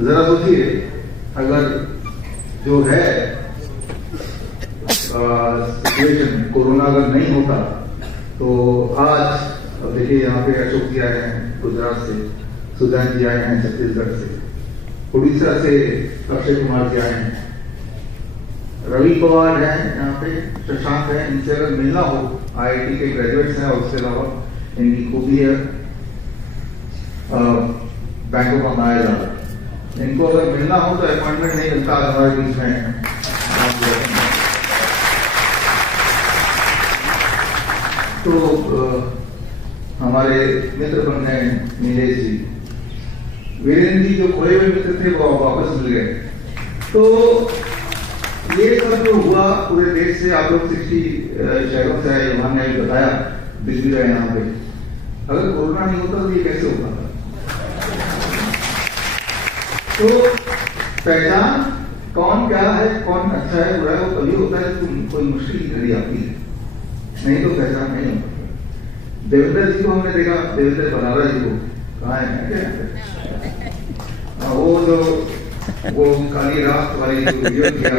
जरा सोचिए, अगर जो है सिचुएशन कोरोना अगर नहीं होता तो आज देखिए यहाँ पे अशोक जी आए हैं गुजरात से, सुजान जी आए हैं छत्तीसगढ़ से, उड़ीसा से अक्षय कुमार जी आए हैं, रवि पवार हैं यहाँ पे, शशांक है। इनसे अगर मिलना हो, IIT के ग्रेजुएट्स हैं और उसके अलावा इनकी खूबी है बैंकों का माया, इनको अगर मिलना हो तो अपॉइंटमेंट नहीं मिलता हमारे बीच में। तो हमारे मित्र बन गए नीलेश जी, वीरेंद्र जी जो खोए हुए मित्र थे वो वापस मिल गए। तो ये सब जो हुआ पूरे देश से, आप लोग 60 शहरों से आए, वहां ने बताया दिल्ली रहे यहाँ पे, अगर कोरोना नहीं होता तो ये कैसे होता? तो पहचान कौन क्या है, कौन अच्छा है बुरा है, वो तभी होता है जब कोई मुश्किल की घड़ी आती है, नहीं तो पहचान नहीं होता। देवेंद्र जी को हमने देखा, देवेंद्र बनारा जी को, कहाँ है वो जो वो काली रात वाली जो वीडियो किया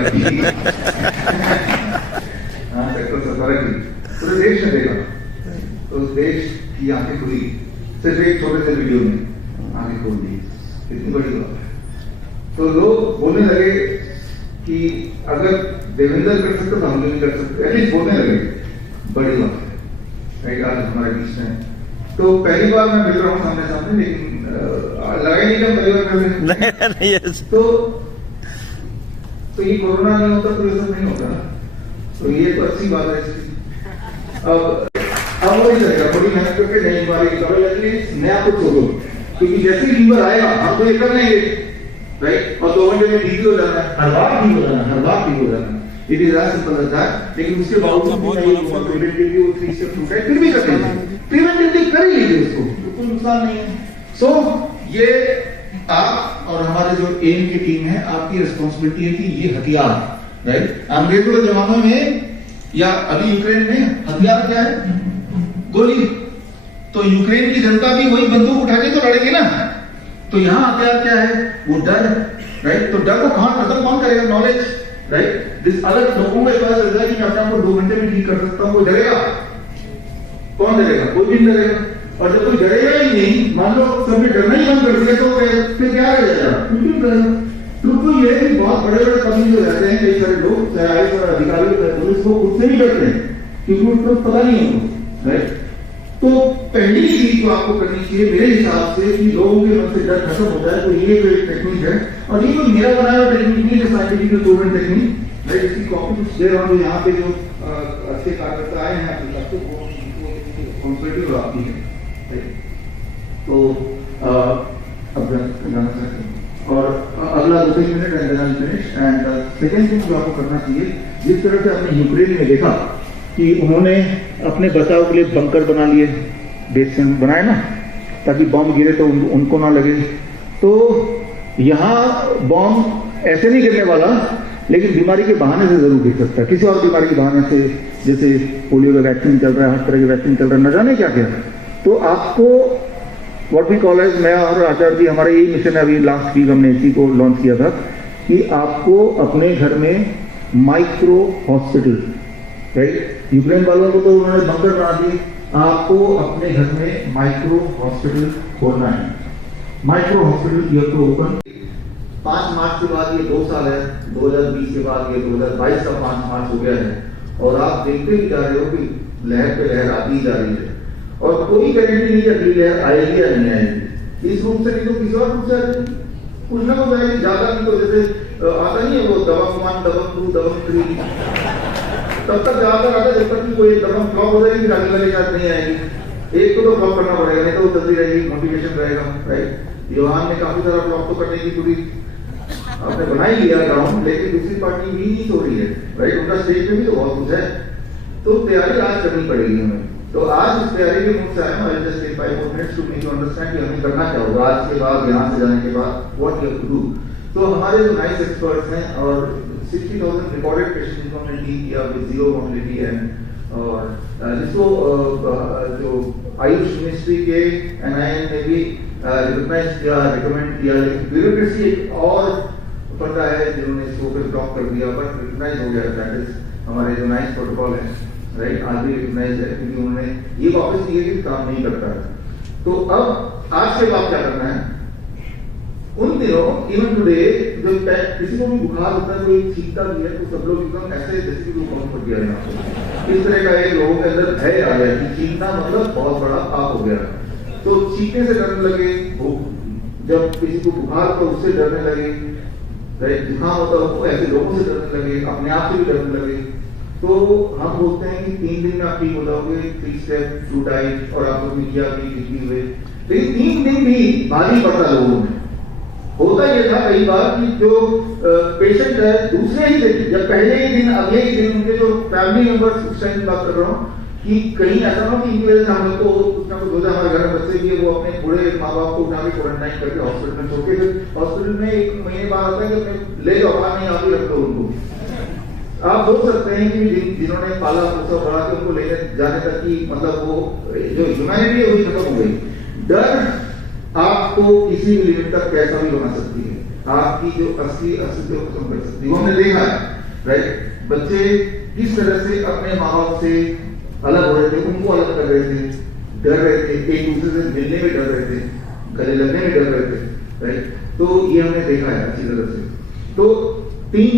सेक्टर 17 की, पूरे देश ने देखा, तो देश की आंखें खुली, सिर्फ एक छोटे से वीडियो में आंखें खोल दी, इतनी बड़ी बात है। तो लोग बोलने लगे कि अगर देवेंद्र कर सकते तो हम भी कर सकते, एटलीस्ट बोलने लगे, बड़ी बात है आज हमारे बीच में। तो पहली बार मैं मिल रहा हूँ सामने सामने, लेकिन लगा ही नहीं था पहली बार कर तो ये कोरोना नहीं होता तो ये सब नहीं होता, तो ये तो अच्छी बात है इसकी। अब वही रहेगा, बड़ी मेहनत करके नहीं मारेगी, नया कुछ होगा, क्योंकि जैसे ही लीवर आएगा हम तो ये कर लेंगे, राइट, और 2 घंटे में ठीक हो जाना है, हर बार ठीक हो जाना है, हर बार ठीक हो जाना है, it is as simple as that. लेकिन उसके बावजूद प्रिवेंटिवली वो 3 स्टेप टूटा है, फिर भी करते हैं, प्रिवेंटिवली कर ही लीजिए उसको, कोई नुकसान नहीं है। सो ये आप और हमारे जो एम की टीम है, आपकी रिस्पॉन्सिबिलिटी है कि ये हथियार, राइट, अंग्रेजों के जमानों में या अभी यूक्रेन में हथियार क्या है? गोली। तो यूक्रेन की जनता भी वही बंदूक उठा के तो लड़ेगी ना, तो यहां हथियार क्या है? वो डर, राइट। तो डर को खत्म कौन करेगा? Knowledge, right. जिस अलग लोगों को पता चलता है कि मैं अपने आप को 2 घंटे में ठीक कर सकता हूं, वो डरेगा? कौन डरेगा? कोई भी नहीं डरेगा। और जब कोई डरेगा ही नहीं, मान लो सबने डरना ही बंद कर दिया, तो फिर क्या रह जाएगा? बिल्कुल डरेगा। तो ये है कि बहुत बड़े बड़े कमी जो रहते हैं, कई सारे लोग अधिकारी पुलिस को खुद से नहीं डरते हैं, क्योंकि उनको पता नहीं है, राइट। तो पहली चीज जो आपको करनी चाहिए मेरे हिसाब से कि लोगों के मन से डर खत्म होता है, तो ये जो एक टेक्निक है, और ये तो मेरा बनाया हुआ टेक्निक नहीं है, साइंटिफिक प्रूवन टेक्निक, राइट। इसकी कॉपी कुछ दे रहा हूँ, यहाँ पे जो अच्छे कार्यकर्ता आए हैं कॉम्पिटिटिव आपकी है, तो अब जाना चाहते हैं। और अगला 2 minute and finish. And second thing जो आपको करना चाहिए, जिस तरह से आपने यूक्रेन में देखा कि उन्होंने अपने बचाव के लिए बंकर बना लिए, बेस बनाए ना, ताकि बॉम्ब गिरे तो उनको ना लगे। तो यहाँ बॉम्ब ऐसे नहीं गिरने वाला, लेकिन बीमारी के बहाने से जरूर गिर सकता है, किसी और बीमारी के बहाने से, जैसे पोलियो का वैक्सीन चल रहा है, हर तरह की वैक्सीन चल रहा है, न जाने क्या क्या। तो आपको व्हाट वी कॉल एज, मैं और आचार्य जी, हमारा यही मिशन है, अभी लास्ट वीक हमने इसी को लॉन्च किया था कि आपको अपने घर में माइक्रो हॉस्पिटल, राइट। यूक्रेन वालों को तो उन्होंने बंकर बना दिए, आपको अपने घर में माइक्रो हॉस्पिटल खोलना है। Micro hospital you have to open. 5 March के बाद ये 2 साल है, 2020 के बाद ये 2022 का 5 मार्च हो गया है, और आप देखते ही जा रहे हो कि लहर पे लहर आती ही जा रही है, और कोई गारंटी नहीं अगली लहर आएगी या नहीं आएगी। इस रूप से नहीं तो किसी और रूप से आएगी, कुछ ना कुछ आएगी, ज्यादा नहीं तो जैसे आता नहीं है वो दबंग 1, दबंग 2, दबंग 3, तब तक ज्यादातर आता है जब तक कि कोई दबंग फ्लॉप हो जाएगी, फिर अगली वाली याद नहीं आएगी। एक तो फ्लॉप करना पड़ेगा, नहीं तो वो चलती रहेगी, मोटिवेशन रहेगा, राइट। युवान ने काफी सारा फ्लॉप तो करने की पूरी आपने बना ही लिया ग्राउंड, लेकिन दूसरी पार्टी भी नहीं हो रही है, राइट। उनका स्टेज पे भी तो बहुत कुछ है, तो तैयारी आज करनी पड़ेगी हमें। तो आज इस तैयारी के मुझसे आया हूँ, just take 5 more minutes to make you understand कि हमें करना क्या होगा आज के बाद, यहाँ से जाने के बाद, what you have to do. तो हमारे जो नाइस एक्सपर्ट्स हैं, और 60,000 रिकॉर्डेड पेशेंट जिनको हमने डील किया विद 0 मोर्टेलिटी एंड, और जिसको जो आयुष मिनिस्ट्री के NIM ने भी रिकॉग्नाइज किया, रिकमेंड किया, लेकिन ब्यूरोक्रेसी एक और फंडा है जिन्होंने इसको फिर ब्लॉक कर दिया, बट रिकॉग्नाइज हो गया। दैट इज हमारे जो नाइस प्रोटोकॉल है, राइट, आज भी रिकॉग्नाइज है, क्योंकि उन्होंने ये वापस दिए कि काम नहीं करता है। तो अब आज के बाद क्या करना है, उन दिनों इवन टुडे जब किसी को भी बुखार होता है, कोई छींकता भी है, तो सब लोग एकदम ऐसे जैसे कि बहुत बढ़ गया है। इस तरह का एक लोगों के अंदर भय आ गया कि छींकना मतलब बहुत बड़ा पाप हो गया। तो छींकने से डरने लगे, जब किसी को बुखार तो उससे डरने लगे, जुकाम होता है तो ऐसे लोगों से डरने लगे, अपने आप से भी डरने लगे। तो हम बोलते हैं कि 3 दिन में आप ठीक हो जाओगे, 3 स्टेप 2 डाइट, और आप लोग किया भी लिखी हुए। लेकिन 3 दिन भी भारी पड़ता लोगों में। होता यह था कई बार कि जो पेशेंट है दूसरे ही दिन या पहले ही दिन अगले ही दिन उनके जो फैमिली मेंबर्स, उस टाइम बात कर रहा हूँ कि कहीं ऐसा ना कि इनकी वजह से हम लोग को कुछ ना कुछ हो जाए, हमारे घर में बच्चे भी है, वो अपने बूढ़े माँ बाप को उठा के क्वारंटाइन करके हॉस्पिटल में छोड़ के, फिर हॉस्पिटल में 1 महीने बाद आता है कि अपने ले जाओ, नहीं आप ही रख दो उनको। आप सोच सकते हैं कि जिन्होंने पाला पोसा बढ़ा के उनको लेने जाने तक की मतलब वो जो ह्यूमैनिटी है वही खत्म हो गई। डर आपको किसी भी लिमिट तक कैसा भी बना सकती है, आपकी जो असली अस्तित्व को खत्म कर सकती है। वो हमने देखा है, राइट, बच्चे किस तरह से अपने माँ बाप से अलग हो रहे थे, उनको अलग कर रहे थे, डर रहे थे, एक दूसरे से मिलने में डर रहे थे, गले लगने में डर रहे थे, राइट। तो ये हमने देखा है अच्छी तरह से। तो 3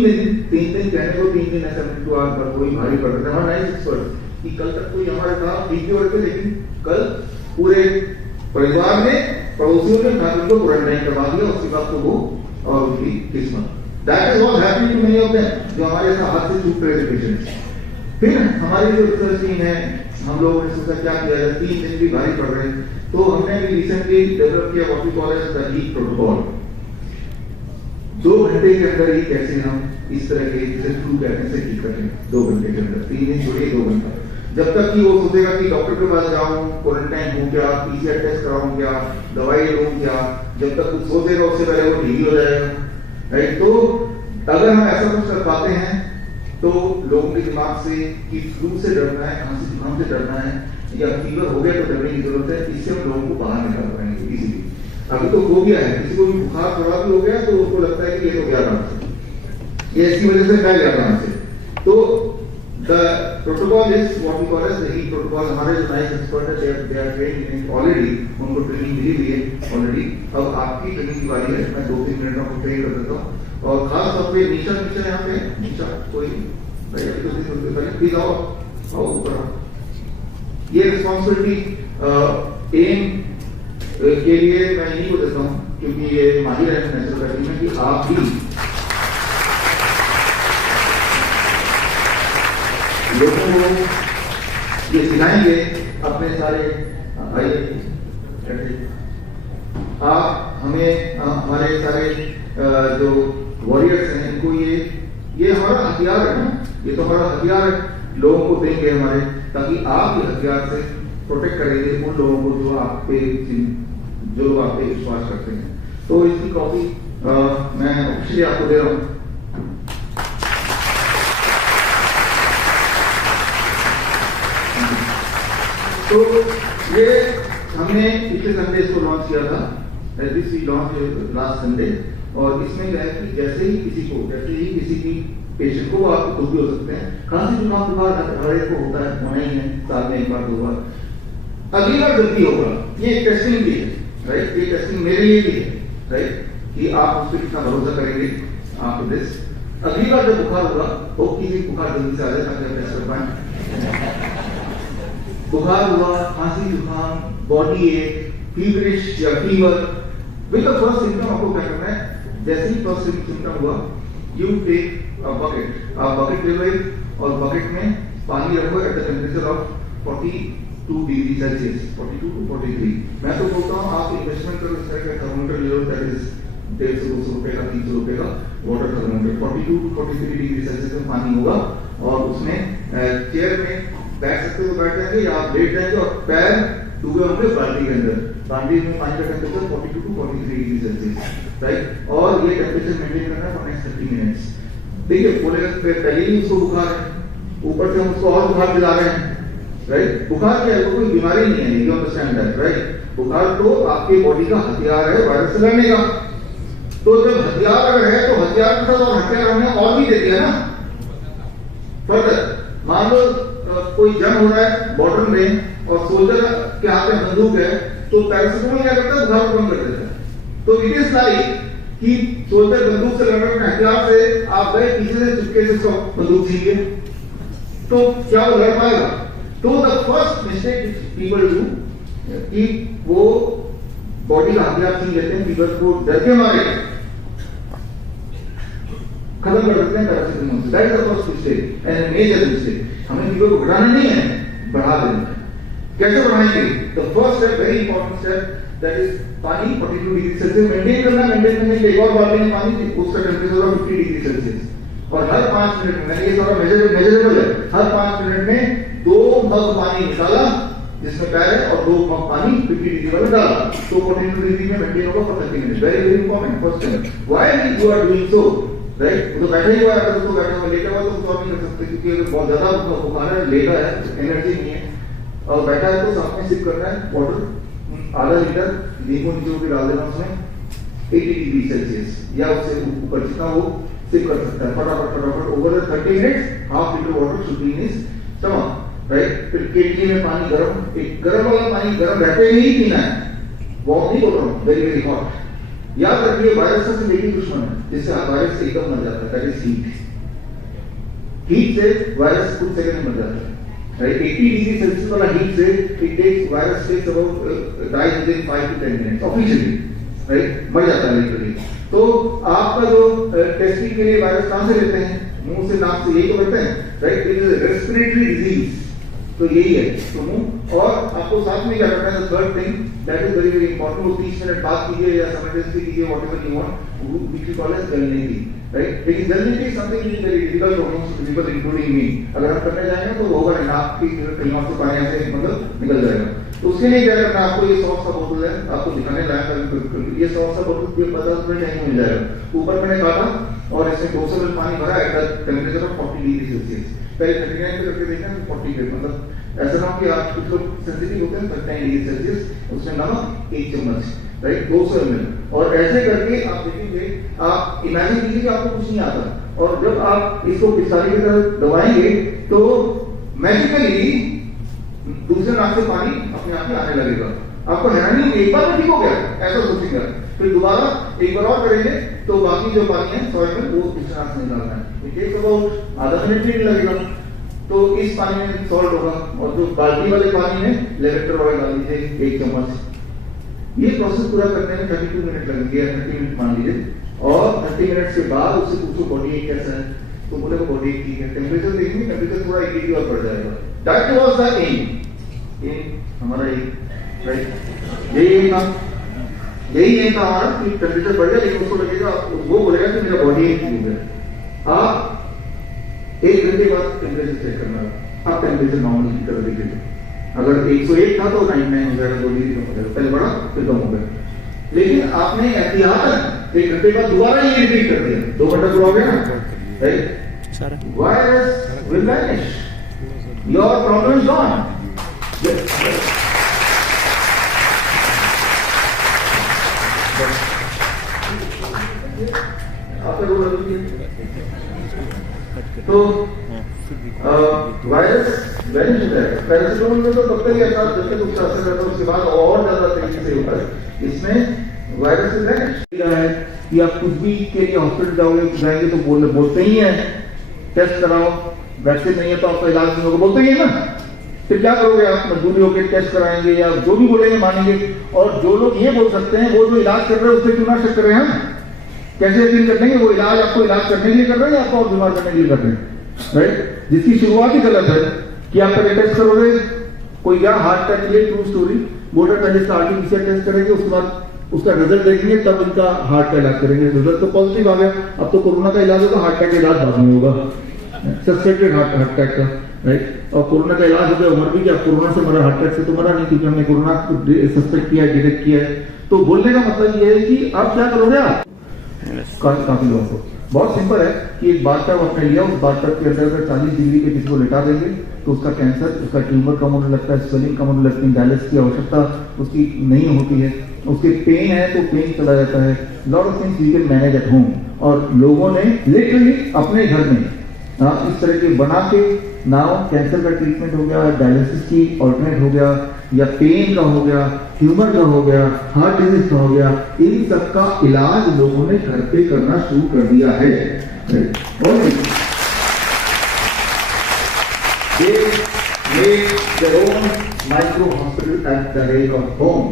दिन कहने को 3 दिन ऐसा तो आज पर कोई भारी पड़ रहा था। हमारा नाइस एक्सपर्ट कि कल तक कोई हमारा था ठीक हो रहे थे, लेकिन कल पूरे परिवार ने, पड़ोसियों ने ठाकुर को क्वारंटाइन करवा दिया। उसके बाद तो वो और उनकी किस्मत, that is what happening to many of them, जो हमारे साथ हाथ से छूट रहे थे पेशेंट्स। फिर हमारी जो रिसर्च टीम है, हम लोगों ने सोचा क्या किया जाए, 3 दिन भी भारी पड़ रहे हैं, तो हमने भी रिसेंटली डेवलप किया what we call as the heat protocol. 2 घंटे के अंदर ही कैसे हम इस तरह के जैसे फ्लू कहने से ठीक करें, 2 घंटे के अंदर, 3 दिन छोड़िए 2 घंटा, जब तक कि वो सोचेगा कि डॉक्टर के पास जाऊं, क्वारंटाइन हूं क्या, पीसीआर टेस्ट कराऊं क्या, दवाई लूं क्या, जब तक कुछ सोचेगा उससे पहले वो ठीक हो जाएगा, राइट। तो अगर हम ऐसा कुछ कर पाते हैं तो लोगों के दिमाग से कि फ्लू से डरना है, खांसी जुकाम से डरना है, या फीवर हो गया तो डरने की जरूरत है, इससे हम लोगों को बाहर निकाल पाएंगे इजीली। अभी तो हो गया है, किसी को भी बुखार थोड़ा भी हो गया तो उसको लगता है कि ये तो गया नाम से, ये इसकी वजह से फैल गया नाम से। तो the protocol is what we call as the heat protocol. हमारे जो नाइस एक्सपर्ट है they are trained in already, उनको ट्रेनिंग मिली हुई है ऑलरेडी। अब आपकी ट्रेनिंग की बारी है, मैं 2-3 मिनट में ट्रेन कर देता हूँ। और खास तौर पे निशा यहाँ पे, निशा कोई प्लीज आओ ऊपर। ये रिस्पॉन्सिबिलिटी एम के लिए मैं इन्हीं को देता हूँ, क्योंकि ये माहिर है नेचुरल पैथी में, कि आप भी लोगों को ये सिखाएंगे अपने सारे आप हमें हमारे सारे जो वॉरियर्स हैं इनको ये हमारा हथियार है ना, ये तो हमारा हथियार है, लोगों को देंगे हमारे, ताकि आप ये हथियार से प्रोटेक्ट करेंगे उन लोगों को जो आप पे विश्वास करते हैं। तो इसकी कॉपी मैं ऑफिशियली आपको दे रहा हूँ। तो ये हमने पिछले संडे इसको लॉन्च किया था, this we launch last Sunday. और इसमें क्या है कि जैसे ही किसी की पेशेंट को, आप खुद भी हो सकते हैं, खांसी जुकाम बुखार हर एक को होता है, होना ही है, साल में 1 बार 2 बार। अगली बार जल्दी होगा, ये टेस्टिंग भी है, राइट, ये टेस्टिंग मेरे लिए भी है, राइट, कि आप उस पर कितना भरोसा करेंगे आप दिस। अगली बार जब बुखार होगा, वो किसी बुखार जल्दी से आ जाए ताकि आप टेस्ट कर पाए। बुखार हुआ, खांसी जुकाम, बॉडी एक, फीवरिश या fever, with the first symptom आपको क्या करना है, जैसे ही फर्स्ट सिम्टम हुआ, यू टेक अ बकेट ले लो और बकेट में पानी रखो at the temperature of 42 degree Celsius, 42 to 43। मैं तो बोलता हूँ आप इन्वेस्टमेंट करो, इस तरह का थर्मोमीटर ले लो, दैट इज 150-200 रुपए का, 300 रुपए का water thermometer. 42 to 43 degree Celsius में पानी होगा, और उसमें चेयर में बैठ सकते हो, बैठ जाएंगे, या आप लेट जाएंगे और पैर डूबे होंगे बाल्टी के अंदर। बाल्टी में पानी का temperature 42 to 43 degree Celsius, right. और ये टेम्परेचर मेंटेन करना है फॉर नेक्स्ट 30 मिनट्स। देखिए बोलेगा पहले ही उसको बुखार है, ऊपर से हम उसको और बुखार दिला रहे हैं, राइट। बुखार क्या है, वो कोई बीमारी नहीं है, यू अंडरस्टैंड दैट, राइट। बुखार तो आपके बॉडी का हथियार है वायरस से लड़ने का। तो जब हथियार अगर है तो हथियार के साथ और हथियार हमने और भी दे दिया ना। फर्दर मान लो कोई जंग हो रहा है बॉर्डर में और सोल्जर के हाथ में बंदूक है, तो पैरासिटामोल क्या करता है, बुखार को कम कर देता है। तो इट इज लाइक कि सोल्जर बंदूक से लड़ रहे हैं, हथियार से आप गए पीछे से चुपके से बंदूक छीन लिए, तो क्या वो लड़ पाएगा? तो the first mistake people do कि वो बॉडी का हथियार छीन लेते हैं, पीपल को डर के मारे खत्म कर देते हैं पैरासिटामोल से। That is the first mistake and major mistake. हमें पीपल को घटाना नहीं है, बढ़ा देना है। कैसे बढ़ाएंगे? The first step, very important step, that is पानी 42 डिग्री सेल्सियस मेंटेन करना। मेंटेन करने के लिए एक और बात है, पानी उसका टेम्परेचर होगा 50 डिग्री सेल्सियस और हर 5 मिनट में, ये सारा मेजरेबल है, हर 5 मिनट में 2 मग पानी निकाला जिसमें पैर है और 2 मग पानी 50 डिग्री वाला डाला, तो 42 डिग्री में मेंटेन होगा for 30 minute. Very very important first step. Why you are doing so, right? वो तो बैठा ही हुआ है, अगर उसको बैठा हुआ लेटा हुआ तो उसको नहीं कर सकते, क्योंकि अगर बहुत ज्यादा बुखार है, लेटा है, एनर्जी नहीं है और बैठा है, तो साथ में सिप करना है वाटर, आधा लीटर नींबू नींबू भी डाल देना उसमें 80 डिग्री सेल्सियस या उससे ऊपर जितना वो सिप कर सकता है। फटाफट फटाफट over 30 minutes half litre water should be in his stomach, right? फिर केटली में पानी गर्म, एक गर्म वाला पानी गर्म रहते ही नहीं पीना है, वार्म नहीं बोल रहा हूँ, वेरी वेरी हॉट। याद रखिए वायरस सबसे बड़ी दुश्मन है जिससे वायरस एकदम मर जाता है, दैट इज हीट। हीट से वायरस कुछ सेकंड में मर जाता है, राइट? 80 डिग्री सेल्सियस वाला हीट से it takes virus takes about dies within 5 to 10 minutes officially, right? मर जाता है लिटरली। तो आपका जो टेस्टिंग के लिए वायरस कहां से लेते हैं? मुंह से, नाक से, यही तो करते हैं, right? It is respiratory disease, तो यही है। तो मुंह और आपको साथ में क्या करना है, third thing that is very very important, वो 30 मिनट बात कीजिए या साइमल्टेनियसली कीजिए, whatever you want, which we call as जलने की, राइट? लेकिन जलने की something is very difficult for most people including me. अगर हम करने जाएंगे तो होगा नहीं, आपकी कहीं और से पानी ऐसे मतलब निकल जाएगा। तो उसके लिए क्या करना है, आपको ये सॉस का बोतल है, आपको दिखाने लायक है, ये सॉस का बोतल 50 मिनट नहीं मिल जाएगा। ऊपर मैंने काटा और इसमें 200 ml पानी भरा at the temperature of 40 degree Celsius. पहले 39 पे करके देखना, 40 पे, मतलब ऐसा ना कि आप कुछ लोग सेंसिटिव होते हैं 39 डिग्री सेल्सियस, उसमें नमक 1 चम्मच, राइट? 200 ml, और ऐसे करके आप देखेंगे, आप इमेजिन कीजिए कि आपको कुछ नहीं आता और जब आप इसको पिस्तारी की तरह दबाएंगे तो मैजिकली दूसरे नाक से पानी अपने आप में आने लगेगा। आपको हैरानी होगी, एक बार में ठीक हो गया, ऐसा सोचेगा, फिर दोबारा एक बार और करेंगे तो बाकी जो पानी है 100 ml वो दूसरे नाक से निकालना है। इट टेक्स अबाउट आधा मिनट भी लगेगा। तो इस पानी में सॉल्ट होगा और जो बाल्टी वाले पानी में लेवेंडर ऑयल डाल दीजिए 1 चम्मच। ये प्रोसेस पूरा करने में 32 मिनट लगेंगे, 30 मिनट मान लीजिए, और 30 मिनट के बाद उससे पूछो बॉडी कैसा है, तो बोले को बॉडी ठीक है। टेम्परेचर देखेंगे, टेम्परेचर थोड़ा 1 डिग्री और बढ़ जाएगा। दैट वाज द एम, हमारा यही एम था, यही एम था हमारा कि टेम्परेचर बढ़ जाए, लेकिन उसको लगेगा, वो बोलेगा कि मेरा बॉडी ठीक है। आप 1 घंटे बाद टेम्परेचर चेक करना, अब टेम्परेचर नॉर्मल की तरह दिखेगा। अगर 101 था तो 99 हो जाएगा, 2 डिग्री कम हो जाएगा, पहले बढ़ा फिर कम हो गया। लेकिन आपने एहतियातन 1 घंटे बाद दोबारा ये रिपीट कर दिया, 2 घंटा पूरा हो गया ना, right? Virus will vanish, your problem is gone. तो वायरस वैनिश हो जाएगा। पैरासिटामोल में तो तब तक ही ऐसा जब तक उसका असर करता है, उसके बाद और ज्यादा तेजी से होता है। इसमें वायरस वैनिश है कि आप कुछ भी के लिए हॉस्पिटल जाएंगे तो बोलते ही है टेस्ट कराओ, वैक्सीन नहीं है तो आपका इलाज नहीं होगा, बोलते ही है ना। फिर क्या करोगे आप? मजबूरी होकर टेस्ट कराएंगे या जो भी बोलेंगे मानेंगे। और जो लोग ये बोल सकते हैं वो जो इलाज कर रहे हैं उससे क्यों ना शक कर रहे हैं? कैसे यकीन कर लेंगे? वो इलाज आपको इलाज करने के लिए कर रहे हैं या आपको और बीमार करने के लिए कर रहे हैं, राइट? जिसकी शुरुआत ही गलत है कि आप पहले टेस्ट करोगे, कोई क्या हार्ट अटैक के लिए ट्रू स्टोरी बोल रहा है, पहले इसका आरटीपीसीआर टेस्ट करेंगे, उसके बाद उसका रिजल्ट देखेंगे, तब इनका हार्ट का इलाज करेंगे। रिजल्ट तो पॉजिटिव आ गया, अब तो कोरोना का इलाज होगा, हार्ट अटैक का इलाज बाद में होगा, सस्पेक्टेड हार्ट अटैक का, राइट? और कोरोना का इलाज होगा, उम्र भी क्या कोरोना से मरा, हार्ट अटैक से तो मरा नहीं, क्योंकि हमने कोरोना सस्पेक्ट किया है, डिटेक्ट किया है। तो बोलने का मतलब ये है कि आप क्या करोगे, आप काफी लोगों को बहुत सिंपल है कि एक बाथटब आपने लिया, उस बाथटब के अंदर अगर 40 डिग्री पे किसी को लिटा देंगे तो उसका कैंसर, उसका ट्यूमर कम होने लगता है, स्वेलिंग कम होने लगती है, डायलिसिस की आवश्यकता उसकी नहीं होती है, उसके पेन है तो पेन चला जाता है। Lot of things you can manage at home. और लोगों ने लिटरली अपने घर में इस तरह के बना के नाउ कैंसर का ट्रीटमेंट हो गया, डायलिसिस की ऑल्टरनेट हो गया, या पेन का हो गया, ट्यूमर का हो गया, हार्ट डिजीज का हो गया, इन सब का इलाज लोगों ने घर पे करना शुरू कर दिया है। Micro hospital at the rate of home.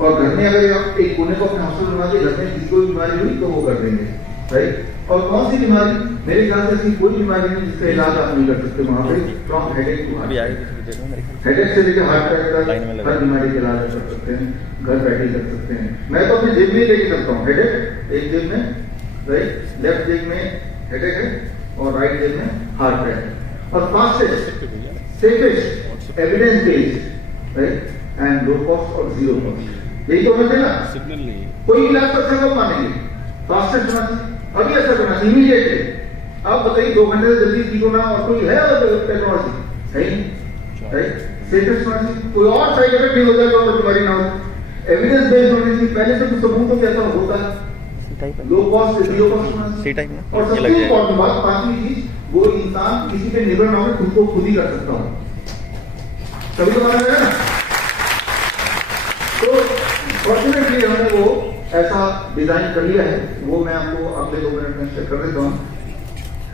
और घर में अगर आप एक कोने को अपने हॉस्पिटल बना के घर में किसी को बीमारी हुई तो वो कर देंगे, राइट। और कौन सी बीमारी, मेरे ख्याल से ऐसी कोई बीमारी नहीं जिसका इलाज आप नहीं कर सकते वहां पे। फ्रॉम हेडेक टू हेडेक से लेकर हार्ट अटैक तक हर बीमारी का इलाज कर सकते हैं, घर बैठे कर सकते हैं। मैं तो अपनी जेब में लेके सकता हूँ हेडेक, एक जेब में, राइट, लेफ्ट जेब में हेडेक है और राइट जेब में हार्ट अटैक। और fastest, safest, evidence based, right, and low cost और जीरो कॉस्ट, यही तो होना चाहिए ना। सिग्नल नहीं, कोई इलाज तो अच्छा कब मानेंगे, फास्टेस्ट होना चाहिए, अभी ऐसा करना इमीडिएटली। आप बताइए 2 घंटे से जल्दी ठीक होना और कोई है टेक्नोलॉजी सही, राइट, सेफेस्ट होना चाहिए, कोई और साइड इफेक्ट नहीं हो जाए तो बीमारी ना हो, एविडेंस बेस्ड होनी चाहिए, पहले से कुछ सबूत तो कैसा होता है, लो कॉस्ट जीरो कॉस्ट होना चाहिए। और सबसे इम्पोर्टेंट बात, 5वीं चीज, वो इंसान किसी पे निर्भर ना हो, खुद को खुद ही कर सकता हूँ, तभी तो माना गया ना। तो फॉर्चुनेटली हमने वो ऐसा डिजाइन कर लिया है, वो मैं आपको अगले 2 मिनट में शेयर कर देता हूँ।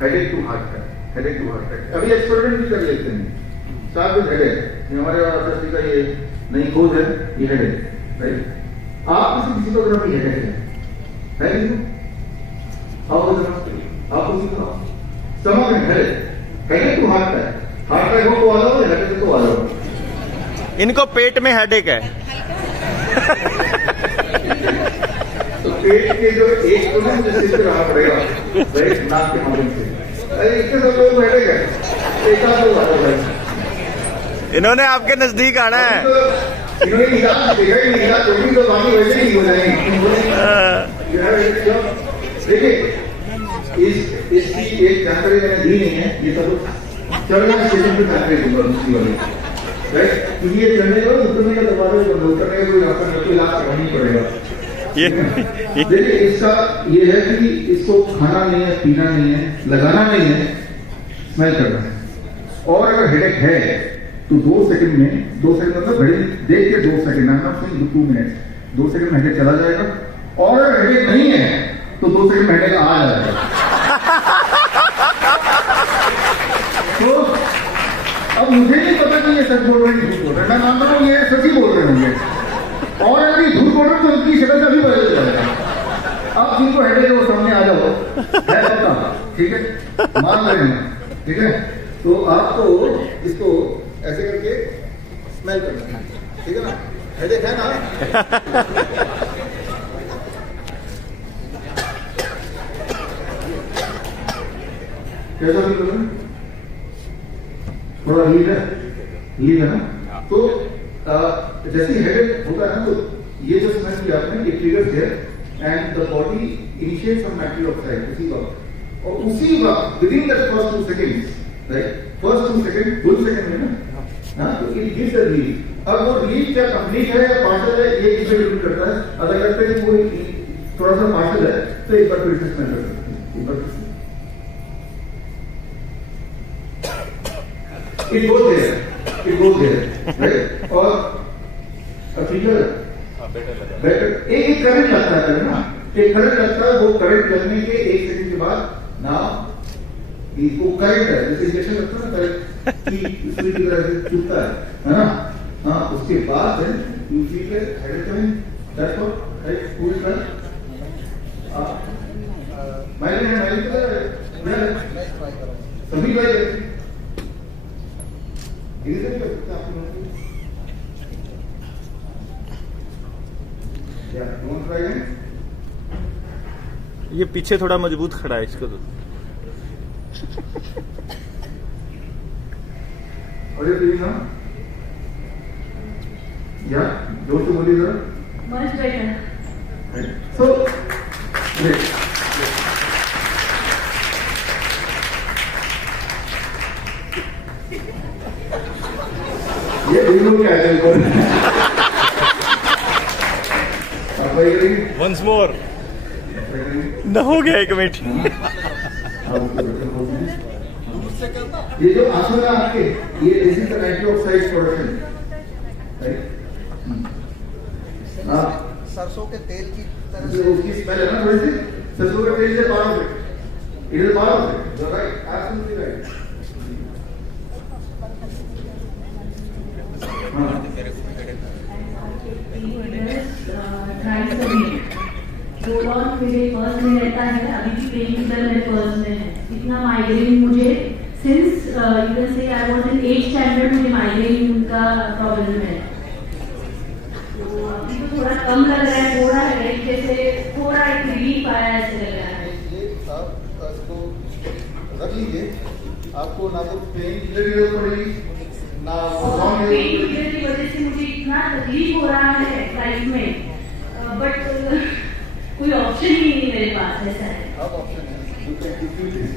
Headache to heart attack, headache to heart attack, अभी एक्सपेरिमेंट भी कर लेते हैं साथ में हेडेक, हमारे का ये नई खोज है, ये हेडेक, राइट। आप किसी को अगर हेडेक है आपको समझ में headache to heart attack, heart attack हो तो आ जाओ, हेडेक तो आ जाओ। इनको पेट में हेडेक है तो पेट के जो एक तो ना मुझे सिर पे रहना पड़ेगा, राइट, नाक के माध्यम से। अरे इतने सब लोग बैठे गए, एक साथ लोग आते हैं, इन्होंने आपके नजदीक आना है, इन्होंने निकाल देखा ही नहीं, तो तो बाकी वैसे ही हो जाएंगे। देखिए इसकी एक जानकारी मैंने दी नहीं है, ये सब चढ़ना स्टेशन पे जानकारी दूंगा दूसरी वाली, राइट, क्योंकि ये चढ़ने का उतरने का दरवाजा बंद करने का कोई रास्ता नहीं, इलाज करना ही पड़ेगा। देखिए इसका ये है कि इसको खाना नहीं है, पीना नहीं है, लगाना नहीं है, स्मेल करना है। और अगर हेडेक है तो 2 सेकंड में, 2 सेकंड मतलब घड़ी देख के 2 second, I am not saying 2 minutes, 2 second में हेडेक चला जाएगा। और अगर हेडेक नहीं है तो 2 सेकंड में हेडेक आ जाएगा। तो अब मुझे नहीं पता कि ये सच बोल रहे हैं झूठ बोल रहे हैं, मैं मानता हूँ ये सच ही बोल रहे होंगे, और अगर झूठ बोल रहे तो उनकी शक्ल से अभी बदल जाएगा। अब जिनको हेडेक है वो सामने आ जाओ, है पता, ठीक है, मान रहे हैं, ठीक है। तो आपको इसको ऐसे करके स्मेल करना है, ठीक है ना, हेडेक है ना। कैसा फील कर रहे हैं, थोड़ा लीड है ना। तो जैसे हेडेक होता है ना, तो ये जो स्मेल किया आपने, ये ट्रिगर्स है and the body initiates some nitric oxide उसी वक्त, और उसी वक्त within that first 2 seconds, right, first 2 second, 2 second में ना, हाँ, तो इट गिव्स द रिलीफ। अब वो रिलीफ क्या कंप्लीट है या पार्शल है, ये डिपेंड करता है। अगर लगता है कि कोई थोड़ा सा पार्शल है तो एक बार फिर से स्मेल कर सकते हैं, एक बार इट गोज देयर, राइट। और ठीक है, बेटर एक करंट लगता है ना, एक करंट लगता है, वो करंट लगने के 1 सेकंड के बाद ना इसको करंट है, जैसे इंजेक्शन लगता है ना, करंट की सुई की तरह से चुभता है ना, हाँ, उसके बाद you feel headache coming, that's what, right, पूरी तरह माइग्रेन सभी का ये पीछे थोड़ा मजबूत खड़ा है, इसको तो अरे प्लीज, हाँ, या जोर से बोलिए जरा। Much better. सो बोल के आए ऊपर। आप भाई करेंगे? वंस मोर न हो गया 1 मिनट। ये जो आंसू है आपके, ये this is the nitro oxide production, right? सरसों के तेल की तरह जो उसकी स्मेल है ना थोड़ी सी, सरसों का तेल से पार हो गए, इट इज पार हो गए, राइट? Absolutely right. मेरे पर्स में रहता है, अभी भी पेन किलर मेरे पर्स में है। इतना माइग्रेन मुझे since you can say I was in 8th standard मुझे माइग्रेन का प्रॉब्लम है। तो अभी तो थोड़ा कम लग रहा है, थोड़ा हेडेक जैसे थोड़ा एक रिलीफ आया ऐसे लग रहा है। ये आप इसको रख लीजिए, आपको ना तो पेन किलर की जरूरत पड़ेगी ना और पेन किलर की वजह से मुझे इतना तकलीफ हो रहा है लाइफ में, बट कोई ऑप्शन ही नहीं मेरे पास, ऐसा है। अब ऑप्शन है, यू कैन डिफ्यूज इट।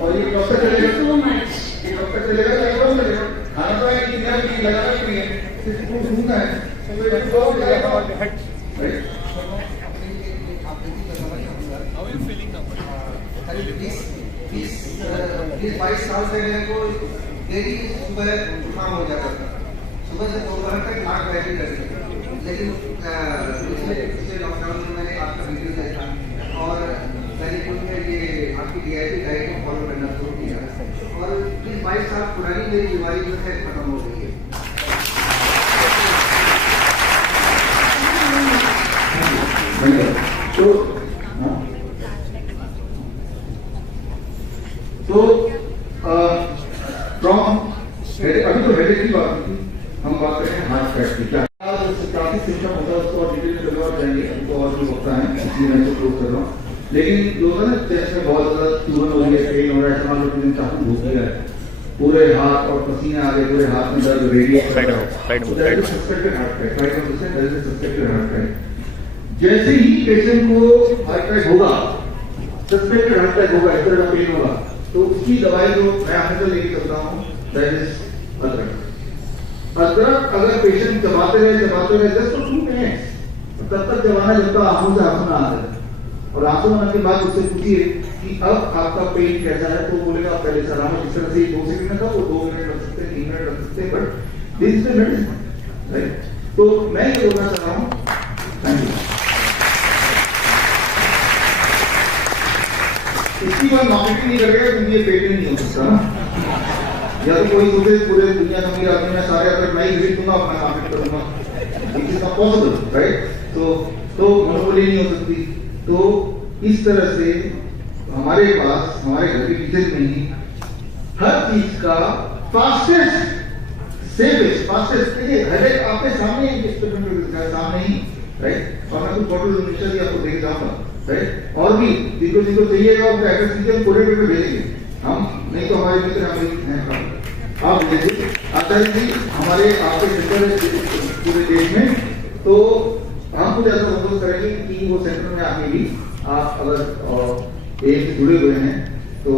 और ये कब तक थैंक यू चलेगा? So much. ये कब तक चलेगा? तो कब चलेगा? खाना तो है कि नहीं लगाना नहीं है, सिर्फ फूड सूखना है, तो ये तो चलेगा, राइट? करीब 20-22 साल से मेरे को डेली सुबह जुकाम हो जाता था, सुबह से दोपहर तक नाक बहती रहती थी। लेकिन पिछले लॉकडाउन में मैंने आपका वीडियो देखा और मैंने खुद में ये आपकी DIT डाइट को फॉलो करना शुरू किया और 20-22 साल पुरानी मेरी बीमारी जो है खत्म हो गई है। तो फ्रॉम अभी तो हेडेक की बात की, हम बात करें हार्ट अटैक की। क्या काफी सिम्टम होता है, उसको और डिटेल में लगा जाएंगे, हमको और भी होता है, इसलिए मैं इसको क्लोज कर रहा हूँ। लेकिन जो है ना, चेस्ट में बहुत ज्यादा चूरन हो रही है, पेन हो रहा है, मान लो कि चाकू घुस गया है, पूरे हाथ और पसीने आ गए, पूरे हाथ में दर्द, रेडिएट कर रहा है, सस्पेक्टेड हार्ट अटैक। जैसे ही पेशेंट को हार्ट अटैक होगा, सस्पेक्टेड हार्ट अटैक होगा, इस तरह का पेन होगा, तो उसकी दवाई जो मैं हमेशा लेके चलता हूँ, दैट इज अदरक। अदरक अगर पेशेंट चबाते रहे जस्ट 2 मिनट्स, तब तक चबाना जब तक आंखों से आंसू ना आ जाए, और आंसू आने के बाद उससे पूछिए कि अब आपका पेन कैसा है, तो बोलेगा पहले से आराम है, जिस तरह से 2 सेकंड था वो 2 मिनट लग सकते हैं, 3 मिनट लग सकते हैं, but this is medicine, right? तो मैं ये बोलना चाह रहा हूँ, थैंक यू। इसकी कोई मार्केटिंग नहीं करेगा क्योंकि ये पेटेंट नहीं हो सकता ना, या तो कोई सोचे पूरे दुनिया में मेरे आदमी में सारे अगर मैं ही खरीद दूंगा अपना मार्केट करूंगा, it is not possible, right? तो मोनोपोली नहीं हो सकती। तो इस तरह से हमारे पास हमारे घर के किचन में ही हर चीज का फास्टेस्ट फास्टेस्ट देखिए, हेडेक आपके सामने ही एक्सपेरिमेंट सामने ही, राइट? और मैं कुछ बॉटल मिक्सचर आपको देख जाऊंगा, राइट? और भी जिनको चाहिएगा उनको एड्रेस दीजिए, हम कोरियर पे भेजेंगे हम, नहीं तो हमारे मित्र हमें हैं, आप भेजिए। आचार्य जी हमारे आपके सेंटर पूरे देश में, तो हम कुछ ऐसा प्रपोज करेंगे कि वो सेंटर में आके भी आप अगर एक से जुड़े हुए हैं तो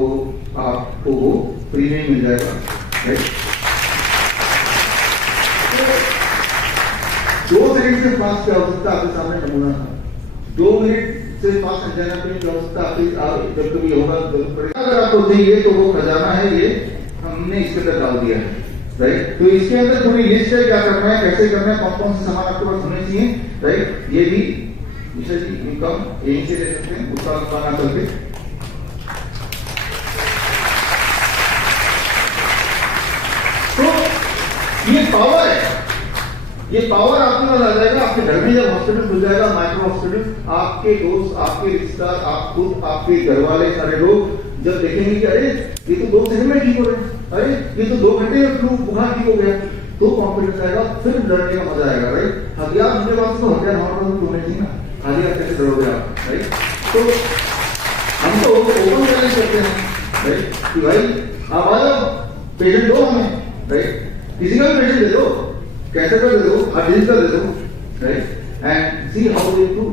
आपको वो फ्री में मिल जाएगा, राइट? 2 सेकंड से फास्ट क्या हो सकता है, आपके सामने नमूना था। 2 मिनट से फास्ट खजाना पे क्या हो सकता है, जब कभी होगा जरूरत पड़ेगा, अगर आपको चाहिए तो वो खजाना है, ये हमने इसके अंदर डाल दिया है, राइट? तो इसके अंदर पूरी लिस्ट है, क्या करना है, कैसे करना है, कौन कौन से सामान आपके पास होने चाहिए, राइट? ये भी निशा जी इनकम यहीं से ले सकते हैं, उसका दुकान चल के। तो ये पावर है, ये पावर आपके पास आ जाएगा, आपके घर में जब हॉस्पिटल खुल जाएगा, माइक्रो हॉस्पिटल, आपके दोस्त, आपके रिश्तेदार, आप खुद, आपके घर वाले सारे लोग जब देखेंगे कि अरे ये तो 2 सेकंड में ठीक हो रहे हैं, अरे ये तो 2 घंटे में फ्लू बुखार ठीक हो गया, तो कॉन्फिडेंस आएगा, फिर लड़ने का मजा आएगा, राइट? हथियार मुझे बात तो हथियार हमारे पास होने चाहिए ना, खाली हाथ कैसे डरोगे आप, राइट? तो हम तो ओपन चैलेंज करते हैं, राइट? कि भाई आप आ जाओ, पेशेंट दो हमें, राइट? किसी का भी पेशेंट दे दो, कैसे कर दे दो, हर चीज कर दे दो, right? And see how they do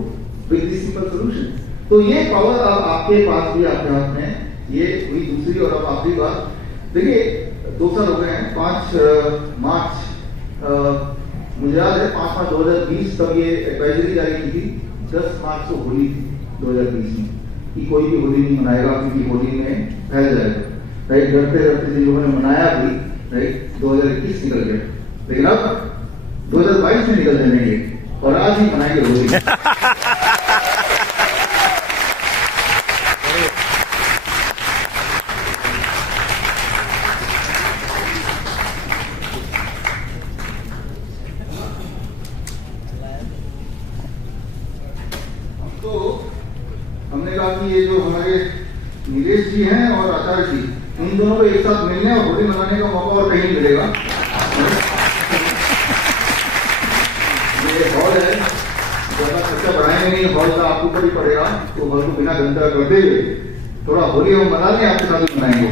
with this simple solution. तो ये पावर अब आपके पास भी, आपके हाथ में, ये हुई दूसरी और अब आखिरी बात। देखिए 2 साल हो गए हैं, 5 मार्च मुझे याद है 5 मार्च 2020 तक ये एडवाइजरी जारी की थी, 10 मार्च को होली थी 2020 में, कि कोई भी होली नहीं मनाएगा क्योंकि होली में फैल जाएगा, राइट। डरते डरते जिन लोगों ने मनाया भी, राइट, 2021 निकल गया, लेकिन अब 2022 में निकल जाएंगे और आज ही मनाएंगे होली। तो हमने कहा कि ये जो हमारे नीलेश जी हैं और आचार्य जी, इन दोनों को एक साथ मिलने और होली मनाने का मौका और कहीं मिलेगा। ये हॉल है, ज्यादा खर्चा बढ़ाएंगे नहीं, हॉल का आपको ऊपर ही पड़ेगा, तो हॉल को बिना गंदा करते हुए थोड़ा होली हम मना लें, आपके साथ मनाएंगे।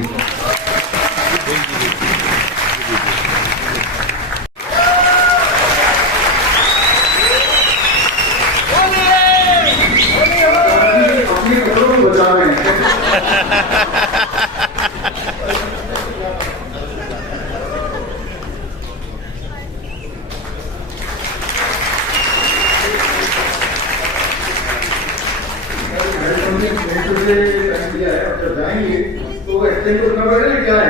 जाएंगे तो एक्सटेंड करना पड़ेगा, क्या है?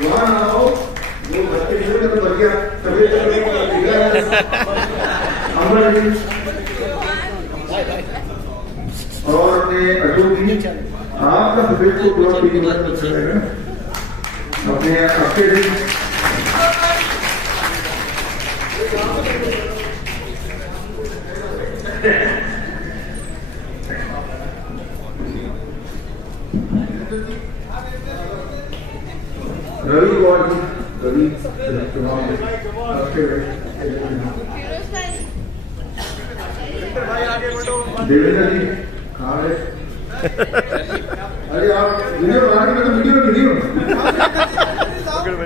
वहाँ ना हो, वो बच्चे तो बढ़ गया, और आपका सफेद को पूरा अपने आपके रवि गौर जी, रवि देवेंद्र जी कहाँ है? अरे आप वीडियो बना के तो वीडियो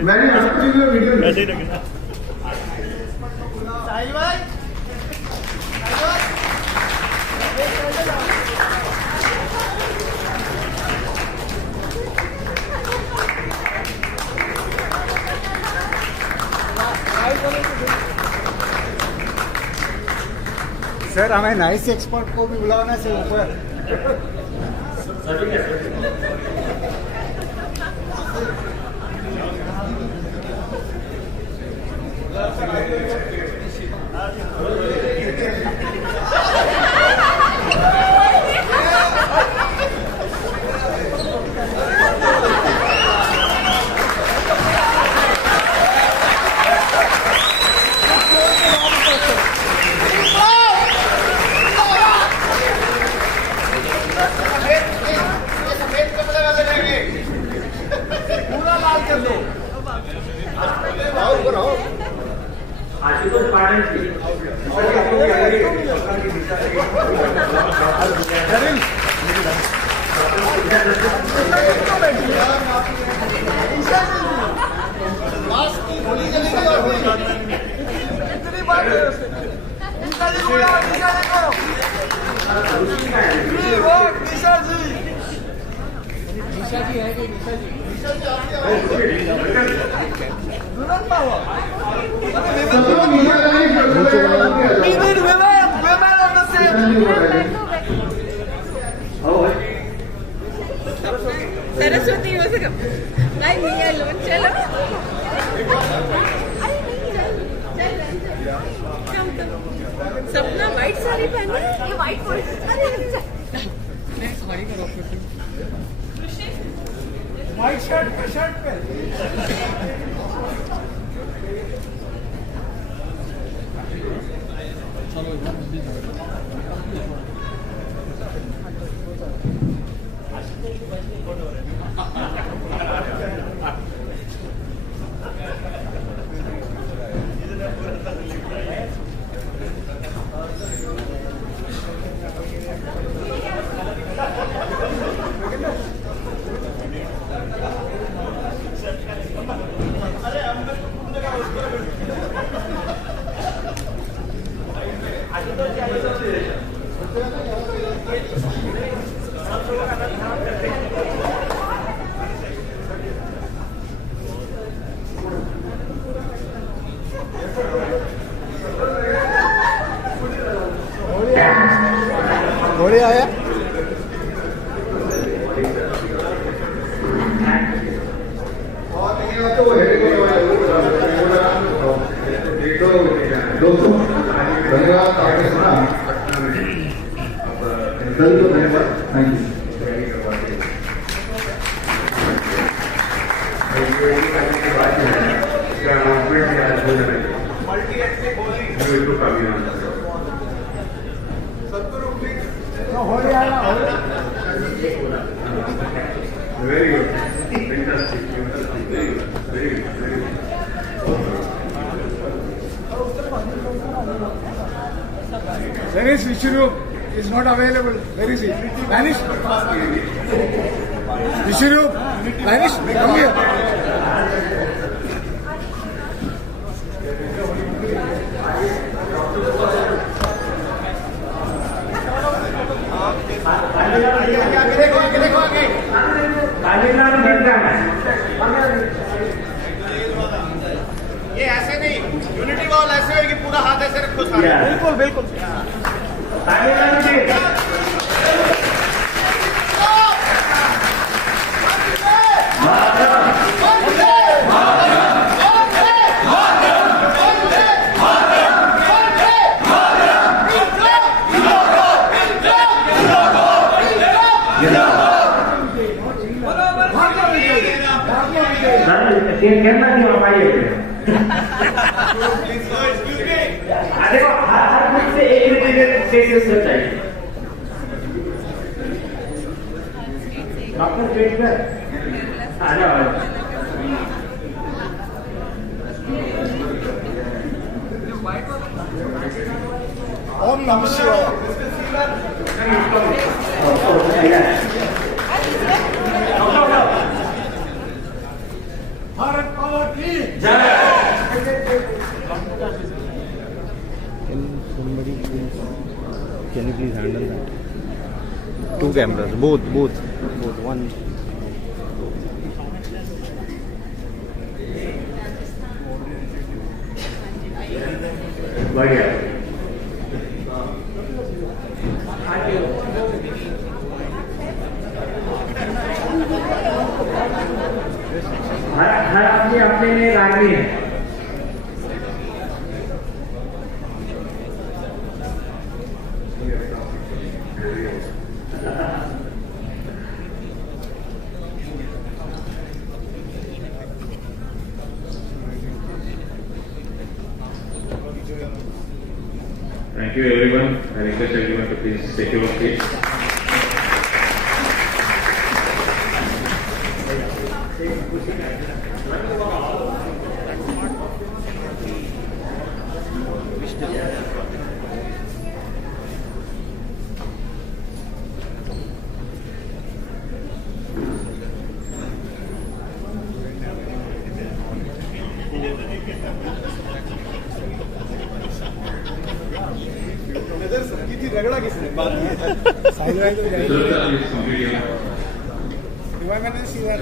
मैंने वीडियो सर हमें नाइस एक्सपर्ट को भी बुलाना से ऊपर। सरस्वती हो सका नहीं नहीं लोन चलो सपना व्हाइट साड़ी पहना ये व्हाइट अरे साड़ी का व्हाइट शर्ट पे Very good. Fantastic. Very good. Very good. Very good. Where is Vishnu? Is not available. Where is he? Vanish. Vishnu, vanish. Come here. ये ऐसे नहीं, यूनिटी वॉल ऐसे होगी, पूरा हाथ ऐसे रखो सारे। बिल्कुल बिल्कुल। कैमरा क्यों आप आइए देखो हर कुछ से एक मिनट चाहिए डॉक्टर वेट कर आ जाओ ओम नमः शिवाय भारत माता की जय। Can you please handle that? 2 cameras, both, one. बढ़िया हर अपने अपने में आदमी है। Thank you everyone. I request everyone to please take your seats. रगड़ा किसने बात में साइड वाइड मैंने सीधा